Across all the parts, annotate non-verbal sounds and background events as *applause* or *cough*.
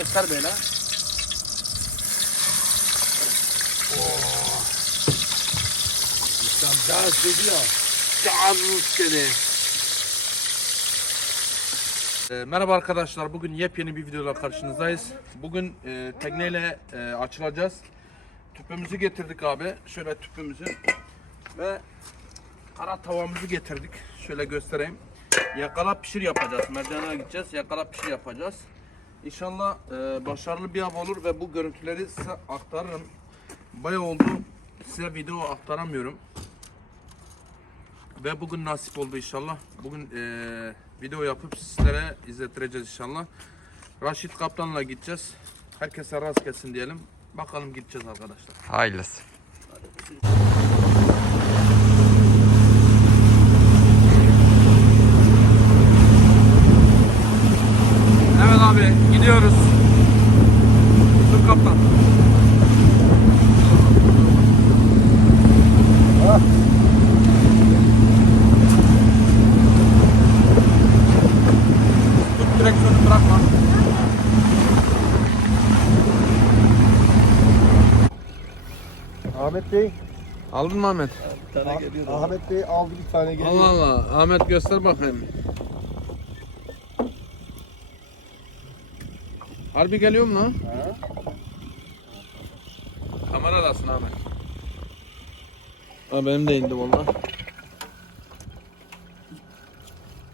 göster böyle. İslam caz dedi ya. Cazlık dedi. Ee, merhaba arkadaşlar. Bugün yepyeni bir videoda karşınızdayız. Bugün e, tekneyle e, açılacağız. Tüpümüzü getirdik abi. Şöyle tüpümüzü ve kara tavamızı getirdik. Şöyle göstereyim. Yakala pişir yapacağız. Merdivene gideceğiz. Yakala pişir yapacağız. İnşallah e, başarılı bir av olur ve bu görüntüleri size aktarırım. Bayağı oldu size video aktaramıyorum. Ve bugün nasip oldu inşallah. Bugün eee, video yapıp sizlere izlettireceğiz inşallah. Raşit Kaptan'la gideceğiz. Herkese rast gelsin diyelim. Bakalım gideceğiz arkadaşlar. Hayırlısı. Evet abi gidiyoruz. Dur kaptan. Tut direksiyonu bırakma. Ahmet Bey. Aldın mı Ahmet? Ah- Ahmet Bey aldı bir tane geliyor. Allah Allah. Ahmet göster bakayım. Harbi geliyor mu lan? Ha? Kameradasın Ahmet. Ha benim de indi valla.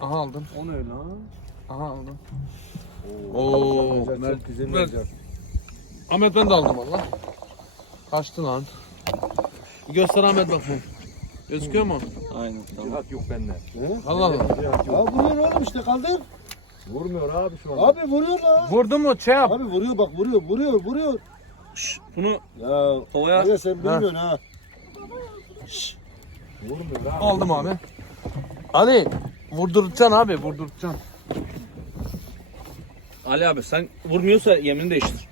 Aha aldım. O ne lan? Aha aldım. Oo, Mercan mer- çok güzel mer- mercan. Ahmet ben de aldım valla. Kaçtı lan. Göster Ahmet bakayım. Gözüküyor mu? Aynen tamam. Cihat yok bende. He? Allah Allah. Cihat yok. Ya vuruyor oğlum işte kaldır. Vurmuyor abi şu an. Abi vuruyor la. Vurdu mu? Şey yap. Abi vuruyor bak vuruyor vuruyor vuruyor. Bunu Ya Kovaya- Aga sen bilmiyorsun ha. Vurmuyor abi. aldım abi. Hani vurduracaksın abi vurduracaksın. Ali abi sen vurmuyorsa yemin değiştir.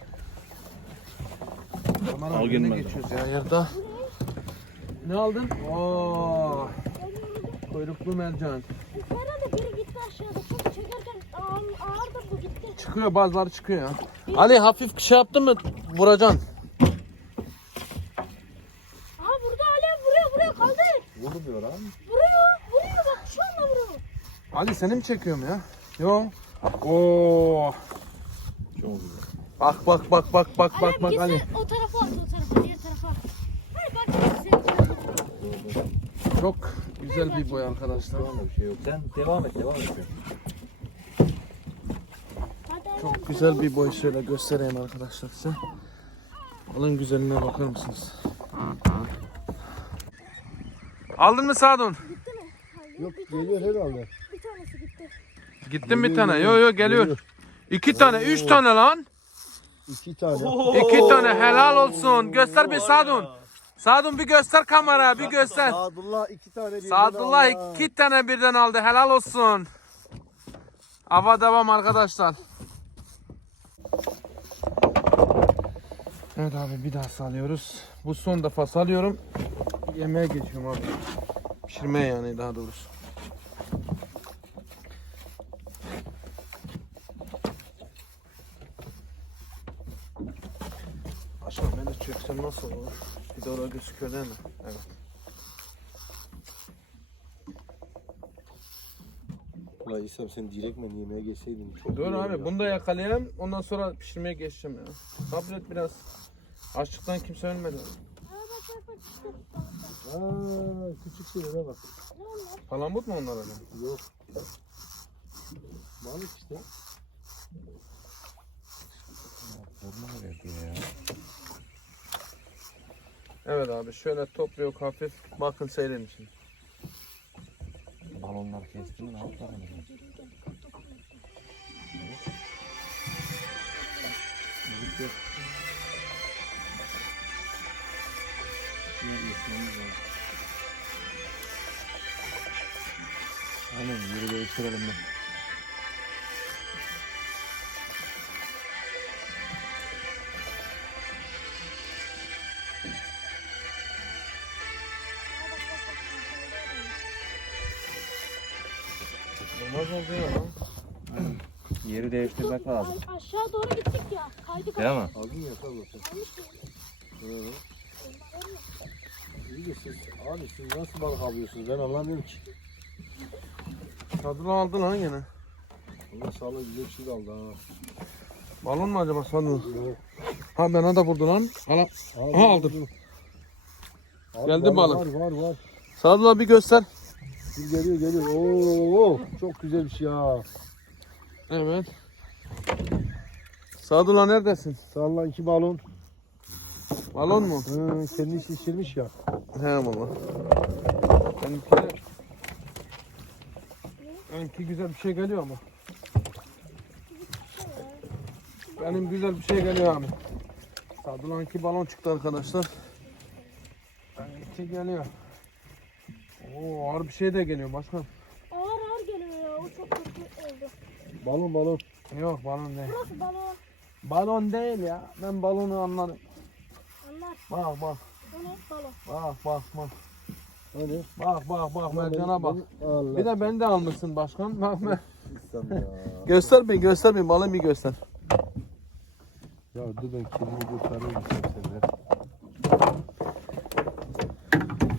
Aman Al abi ne ben. geçiyoruz ya yerde. Ne aldın? Oo. Kuyruklu mercan. Herhalde biri gitti aşağıda. Çok çekerken ağır, ağırdı bu gitti. Çıkıyor bazıları çıkıyor ya. Ali hafif şey yaptın mı vuracaksın. Aha burada alev vuruyor vuruyor kaldır. Vurmuyor abi. Vuruyor vuruyor bak şu anda vuruyor. Ali seni mi çekiyorum ya? Yo. Oo. Çok güzel. Bak bak bak bak bak bak Alev bak gitse Ali. o tarafa at o tarafa diğer tarafa. Hadi bak. Çok güzel bir boy arkadaşlar. Anda bir şey yok. Sen devam et devam et. Çok güzel bir boy şöyle göstereyim arkadaşlar size. Balın güzelliğine bakar mısınız? Aldın mı Sadun? Yok geliyor herhalde. bir tanesi gitti. Gittin bir tane. Yo yo geliyor. İki tane, üç tane lan. İki tane. İki tane helal olsun. Göster bir Sadun. Sadun bir göster kameraya bir göster. Sadullah iki tane birden Sadullah aldı iki tane birden aldı. Helal olsun. Hava devam arkadaşlar. Evet abi bir daha salıyoruz. Bu son defa salıyorum. Yemeğe geçiyorum abi. Pişirmeye yani daha doğrusu. Aşağı ben de çöksem nasıl olur? Bir de oraya gözüküyor değil mi? Evet. Ulan İslam sen direkt mi yemeğe geçseydin çok Dur iyi abi olurdu. bunu da yakalayalım ondan sonra pişirmeye geçeceğim ya. Sabret biraz. Açlıktan kimse ölmedi. Aa, küçük şeylere bak. Palamut mu onlar öyle? Yok. Balık işte. Evet abi şöyle topluyor hafif. Bakın seyredin şimdi. Balonlar kesti mi ne yaptılar? Aynen yürü değiştirelim de. Olmaz oldu ya lan. Yeri değiştirmek lazım. Aşağı doğru gittik ya. Kaydık Değil mi? Aldın ya tamam. Almıştım. Hı. İyi de siz abi siz nasıl balık alıyorsunuz ben anlamıyorum ki. Sadullah aldı lan gene. Allah sağlığı güzel bir şey de aldı ha. Balon mu acaba Sadullah? Yok. Ha bana da vurdu lan. Ala. Abi, Aha, aldım. Abi, Geldi var, balık. Var var var. Sadullah bir göster. Dur, Geliyor geliyor. Oo çok güzel bir şey ha. Evet. Sadullah neredesin? Sallan iki balon. Balon mu? Hı, kendi şişirmiş ya. He valla. Benimki Benimki güzel bir şey geliyor ama. Benim güzel bir şey geliyor abi. Sadulanki balon çıktı arkadaşlar. Benimki geliyor. Oo ağır bir şey de geliyor başkan. Ağır ağır geliyor ya. O çok kötü oldu. Balon balon. Yok balon değil. Burası balon. Balon değil ya. Ben balonu anladım. Bak bak bak bak bak. Hani? Bak bak bak mercana bak. Allah. Bir de beni de almışsın başkan. Bak ya. Göster bir göster bir balon bir göster. Ya dur ben kedimi kurtarayım sen senden.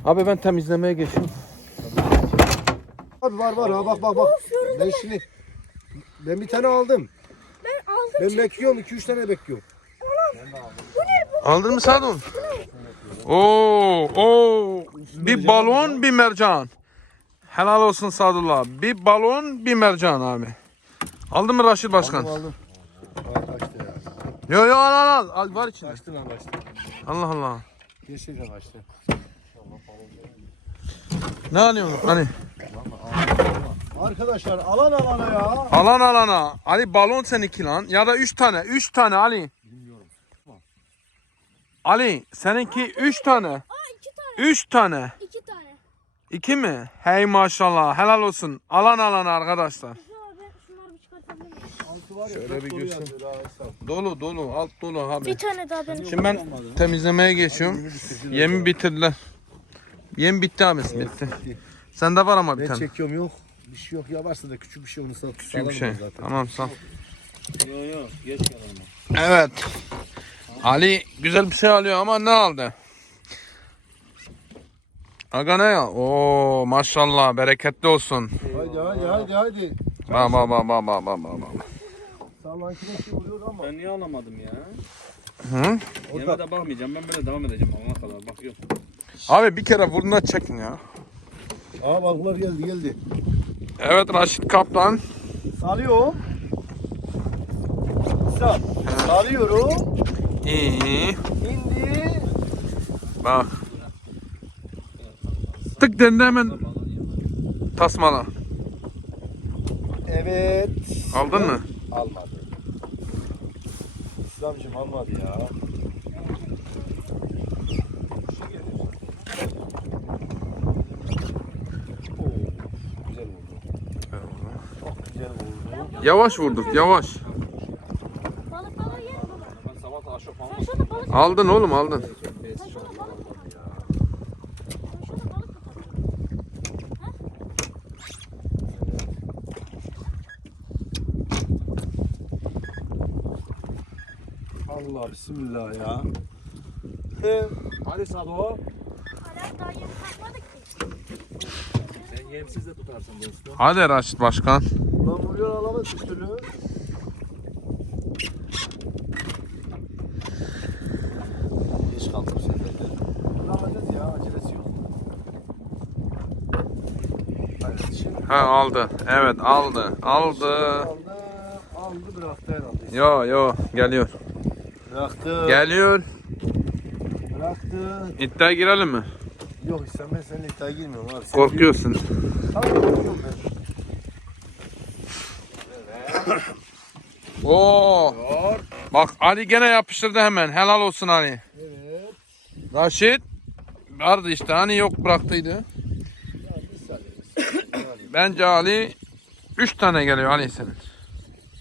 Abi ben temizlemeye geçeyim. Abi var var ha bak bak bak. Ben şimdi ben bir tane aldım. Ben aldım. Ben bekliyorum 2-3 tane bekliyorum. Aldın mı Sadun? Oo, oo. Bir balon, bir mercan. Helal olsun Sadullah. Bir balon, bir mercan abi. Aldın mı Raşit Başkan? Aldım aldım. Aa, kaçtı ya. Yo yo al al al. Al var içinde. Kaçtı lan kaçtı. Allah Allah. Gerçekten kaçtı. Ne alıyorsun? Hani Arkadaşlar alan alana ya. alan alana. Ali balon seninki lan. Ya da 3 tane. 3 tane Ali. Ali seninki 3 tane. Aa iki tane. 3 tane. İki tane. 2 mi? Hey maşallah. Helal olsun. Alan alana arkadaşlar. Şöyle bir hesap. Dolu dolu. Alt dolu abi. Bir tane daha benim. Şimdi ben temizlemeye geçiyorum. Yemi bitirdiler. Yem bitti abi bitti. Sende var ama bir Ben tane. çekiyorum yok. Bir şey yok ya varsa da küçük bir şey onu sal. Küçük bir şey. Tamam sağ ol. Yok yok geç yanıma. Evet. Ali güzel bir şey alıyor ama ne aldı? Aga ne ya? Oo maşallah bereketli olsun. Haydi haydi haydi haydi. Bak bak bak bak bak bak bak. Sallan şey vuruyor ama. Ben niye alamadım ya? Hı? Yeme de bakmayacağım ben böyle devam edeceğim ona kadar bakıyorum. Abi bir kere vuruna çekin ya. Aa balıklar geldi geldi. Evet Raşit Kaplan. Salıyorum. Sal. Salıyorum. İyi. İndi. Bak. Tık dendi hemen tasmala. Evet. Aldın mı? Almadı. İslamcım almadı ya. Yavaş vurduk yavaş. Balık balığı yer baba. Ben sabah da aşağı falan. Sen şurada balık Aldın oğlum aldın. Allah bismillah ya. He. Sado. Yeni kalkmadık ki. Sen yemsiz de tutarsın dostum. Hadi Raşit Başkan. Lan vuruyor alamadı bir türlü. Geç kaldım sen de. Alacağız ya acelesi yok. Hadi şimdi Ha aldı. Evet aldı. Aldı. aldı. Aldı bıraktı herhalde. Yo yo geliyor. Bıraktı. Geliyor. Bıraktı. İddiaya girelim mi? Yok İhsan ben seninle iddiaya girmiyorum abi. Sen Korkuyorsun. Tabii korkuyorum ben. Oo. Bak Ali gene yapıştırdı hemen. Helal olsun Ali. Evet. Raşit vardı işte hani yok bıraktıydı. Bence Ali 3 tane geliyor Ali senin.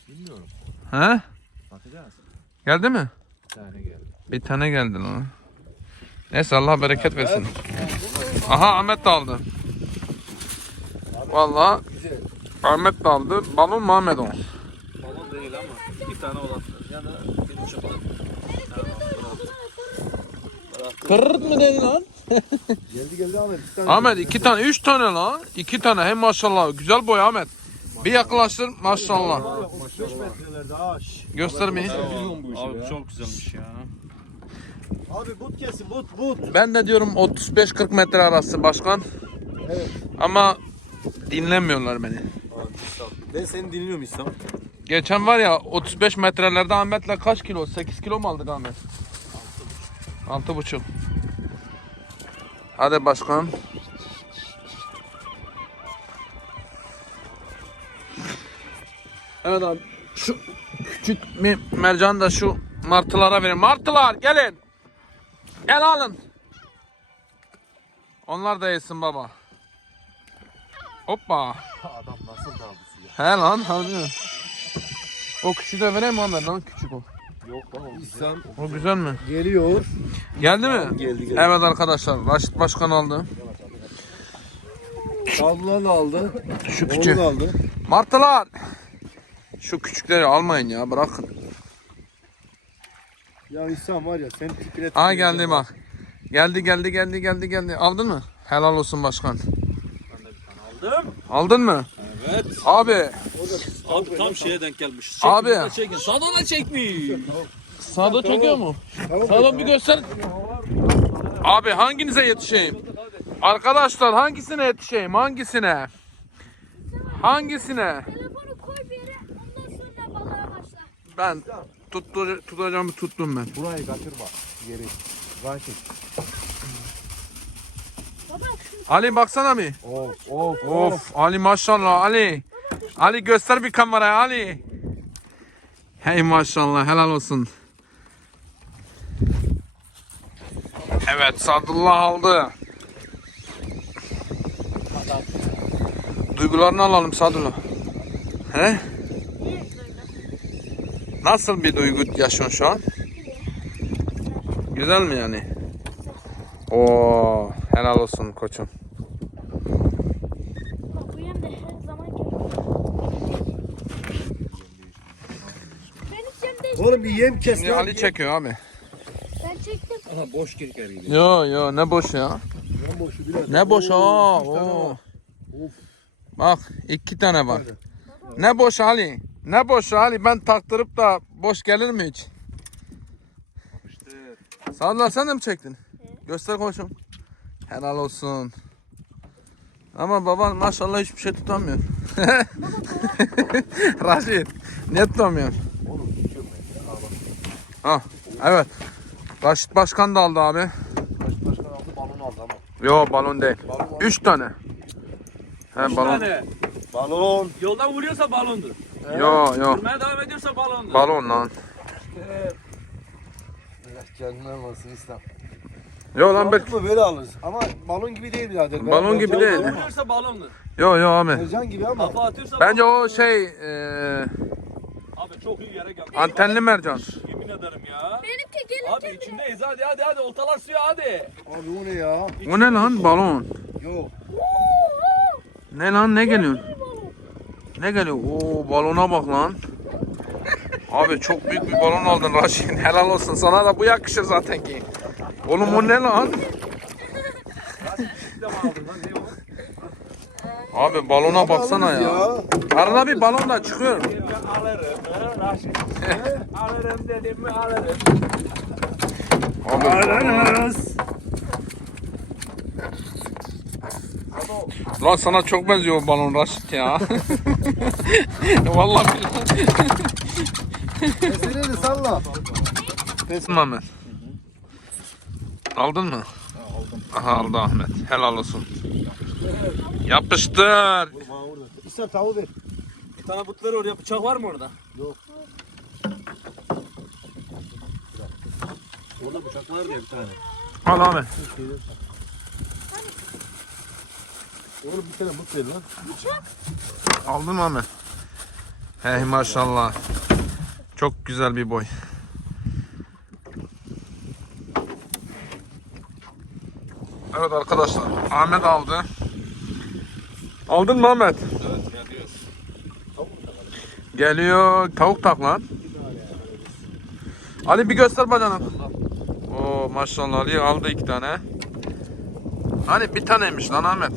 Bilmiyorum. He? Bakacağız. Geldi mi? Bir tane geldi. Bir tane geldi lan. Neyse Allah bereket versin. Aha Ahmet de aldı. Güzel. Ahmet de aldı. Balon Muhammed o. Balon tane olabilir. Ya da bir buçuk. Kırırt mı dedi lan? Geldi geldi Ahmet. iki tane. Ahmet iki tane, üç tane lan. İki tane hem maşallah. Güzel boy Ahmet. Bir yaklaştır maşallah. 35 metrelerde ağaç. Göstermeyin. Abi çok güzelmiş ya. Abi but kesin but but. Ben de diyorum 35-40 metre arası başkan. Evet. Ama dinlemiyorlar beni. Ben seni dinliyorum İslam. Geçen var ya 35 metrelerde Ahmet'le kaç kilo? 8 kilo mu aldık Ahmet? 6,5. Hadi başkan. Evet abi. Şu küçük bir mercan da şu martılara verin. Martılar gelin. Gel alın. Onlar da yesin baba. Hoppa. Adam nasıl daldı suya? He lan harbi mi? O küçüğü de vereyim mi Ahmet lan küçük o. Yok lan İslam. O güzel mi? Geliyor. Geldi mi? Geldi geldi. Evet arkadaşlar Raşit Başkan aldı. Ablan aldı. Şu küçük. aldı. Martılar. Şu küçükleri almayın ya bırakın. Ya İslam var ya sen tipine Aa geldi bak. Geldi geldi geldi geldi geldi. Aldın mı? Helal olsun başkan. Aldım. Aldın mı? Evet. Abi. Abi tam şeye denk gelmiş. Abi. Çekin, Çekin. Sana da çekmiş. Sağda çekiyor mu? Sağda bir göster. Abi hanginize yetişeyim? Arkadaşlar hangisine yetişeyim? Hangisine? Hangisine? Telefonu koy bir yere ondan sonra balığa başla. Ben tuttu, tutacağımı tuttum ben. Burayı kaçırma. Yeri. Raşit. Baba Ali baksana bir. Of of Of Ali maşallah Ali. Ali göster bir kameraya Ali. Hey maşallah helal olsun. Evet Sadullah aldı. Duygularını alalım Sadullah. He? Nasıl bir duygu yaşıyorsun şu an? Güzel mi yani? Oo, helal olsun koçum. bak bu yem de her zaman geliyor. Ben hiç yem değiştirmedim. Oğlum bir yem kes Şimdi lan. Ali çekiyor abi. Ben çektim. Aha boş kirker gibi. Yo yo ne boş ya. Yan boşu biraz. Ne boş tane oo. Of. Bak iki tane var. Ne boş Ali? Ne boş Ali? Ben taktırıp da boş gelir mi hiç? Sağlar sen de mi çektin? Göster koçum. Helal olsun. Ama baban maşallah hiçbir şey tutamıyor. *laughs* Raşit, ne tutamıyor? Oğlum tutuyorum ben ya. Al bak. Ha, evet. Raşit Başkan da aldı abi. Baş- Başkan aldı balon aldı ama. Yo balon değil. Balon. Üç tane. He Bir balon. tane. Balon. Yoldan vuruyorsa balondur. Yo yo. Vurmaya devam ediyorsa balondur. Balon lan. Allah canını almasın İslam. Yo lan ben. Aldık mı böyle alırız. Ama balon gibi değil birader. Balon gibi değil. Yoldan vuruyorsa balondur. Yo yo abi. Mercan gibi ama. Kafa atıyorsa Bence balondur. o şey eee, Abi çok iyi yere geldi. antenli mercan. Yemin ederim ya. Benimki Abi içindeyiz hadi hadi hadi oltalar suya hadi. Abi o ne ya? O ne lan balon? Yok. Ne lan ne geliyor? Ne geliyor? Oo balona bak lan. Abi çok büyük bir balon aldın Raşit. Helal olsun. Sana da bu yakışır zaten ki. Oğlum o ne lan? Abi balona baksana Alırız ya. Arada bir balon da çıkıyor. Alırım. alırım dedim mi alırım. Abi balon. Lan sana çok benziyor o balon Raşit ya. *laughs* Vallahi billahi. Meseleni salla. Mehmet. Aldın mı? Aldım. Aha aldı Ahmet. Helal olsun. Yapıştır. İslam tavuğu ver. Bir tane butları oraya bıçak var mı orada? Yok. Orada bıçak var ya bir tane. Al Ahmet. Oğlum bir tane but ver lan. Aldın mı Ahmet? Hey maşallah. Çok güzel bir boy. Evet arkadaşlar. Ahmet aldı. Aldın mı Ahmet? Evet geliyoruz. Geliyor. Tavuk tak lan. Ali bir göster bacana. Oo maşallah Ali aldı iki tane. Hani bir taneymiş lan Ahmet.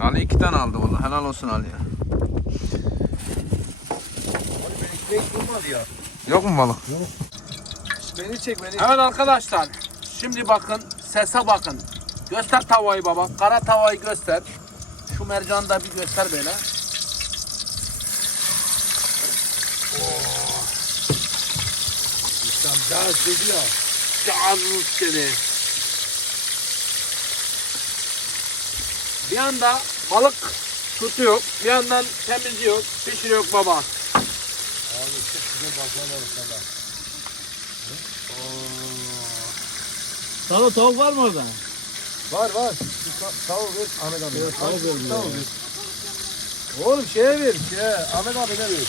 Ali iki tane aldı valla. Helal olsun Ali'ye. Ekmek durmadı ya. Yok mu balık? Beni çek beni. Evet arkadaşlar. Şimdi bakın. Sese bakın. Göster tavayı baba. Kara tavayı göster. Şu mercanı da bir göster böyle. İslam caz dedi ya. Cazlık seni. Bir anda balık tutuyor. Bir yandan temizliyor. Pişiriyor baba. Abi çok güzel bakma var sana. Sana tavuk var mı orada? Var var. Tavuk ver Ahmet abi. Evet, tavuk ver. Tavuk ver. Oğlum şeye ver. Şeye. Ahmet abi ne ver?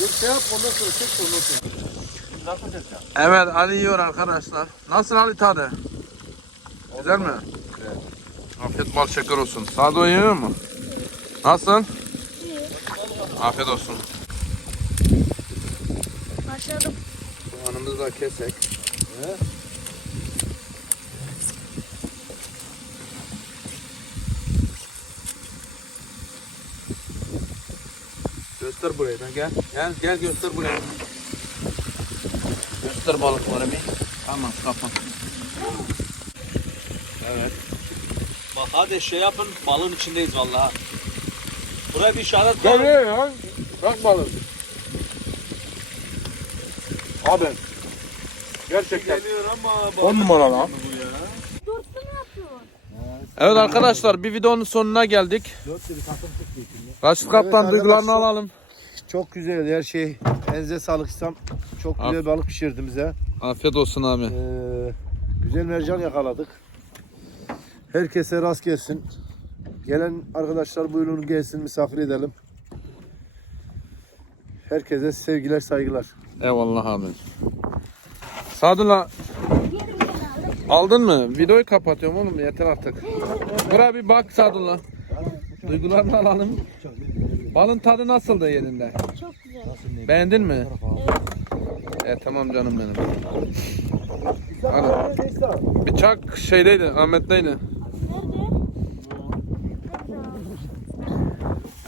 Dur şey yap ondan sonra çek ondan sonra. Evet Ali yiyor arkadaşlar. Nasıl Ali tadı? Güzel mi? Afiyet bal şeker olsun. Sado yiyor mu? Nasıl? Afiyet olsun. Başladım. Soğanımızı da kesek. Göster burayı da gel. Gel gel göster burayı. Göster balıkları bir. Tamam kapat. Evet. Bak hadi şey yapın balın içindeyiz vallahi. Buraya bir işaret var. gel ya. Bırak balığı. Abi. Gerçekten. On numara lan. Evet arkadaşlar bir videonun sonuna geldik. Dört bir takım çıktı içinde. Raşit Kaptan Evet duygularını alalım. Çok güzel her şey. Elinize sağlık İslam. Çok güzel balık pişirdi bize. Afiyet olsun abi. Ee, güzel mercan yakaladık. Herkese rast gelsin. Gelen arkadaşlar buyurun gelsin misafir edelim. Herkese sevgiler saygılar. Eyvallah abi. Sadullah aldın mı? Videoyu kapatıyorum oğlum yeter artık. Buraya bir bak Sadullah. Duygularını alalım. Balın tadı nasıldı yerinde? Çok güzel. Beğendin mi? E tamam canım benim. Hadi. Bıçak şeydeydi, Ahmet'teydi. Nerede?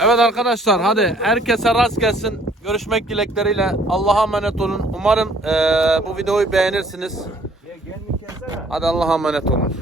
Evet arkadaşlar hadi herkese rast gelsin. Görüşmek dilekleriyle. Allah'a emanet olun. Umarım eee, bu videoyu beğenirsiniz. Hadi Allah'a emanet olun.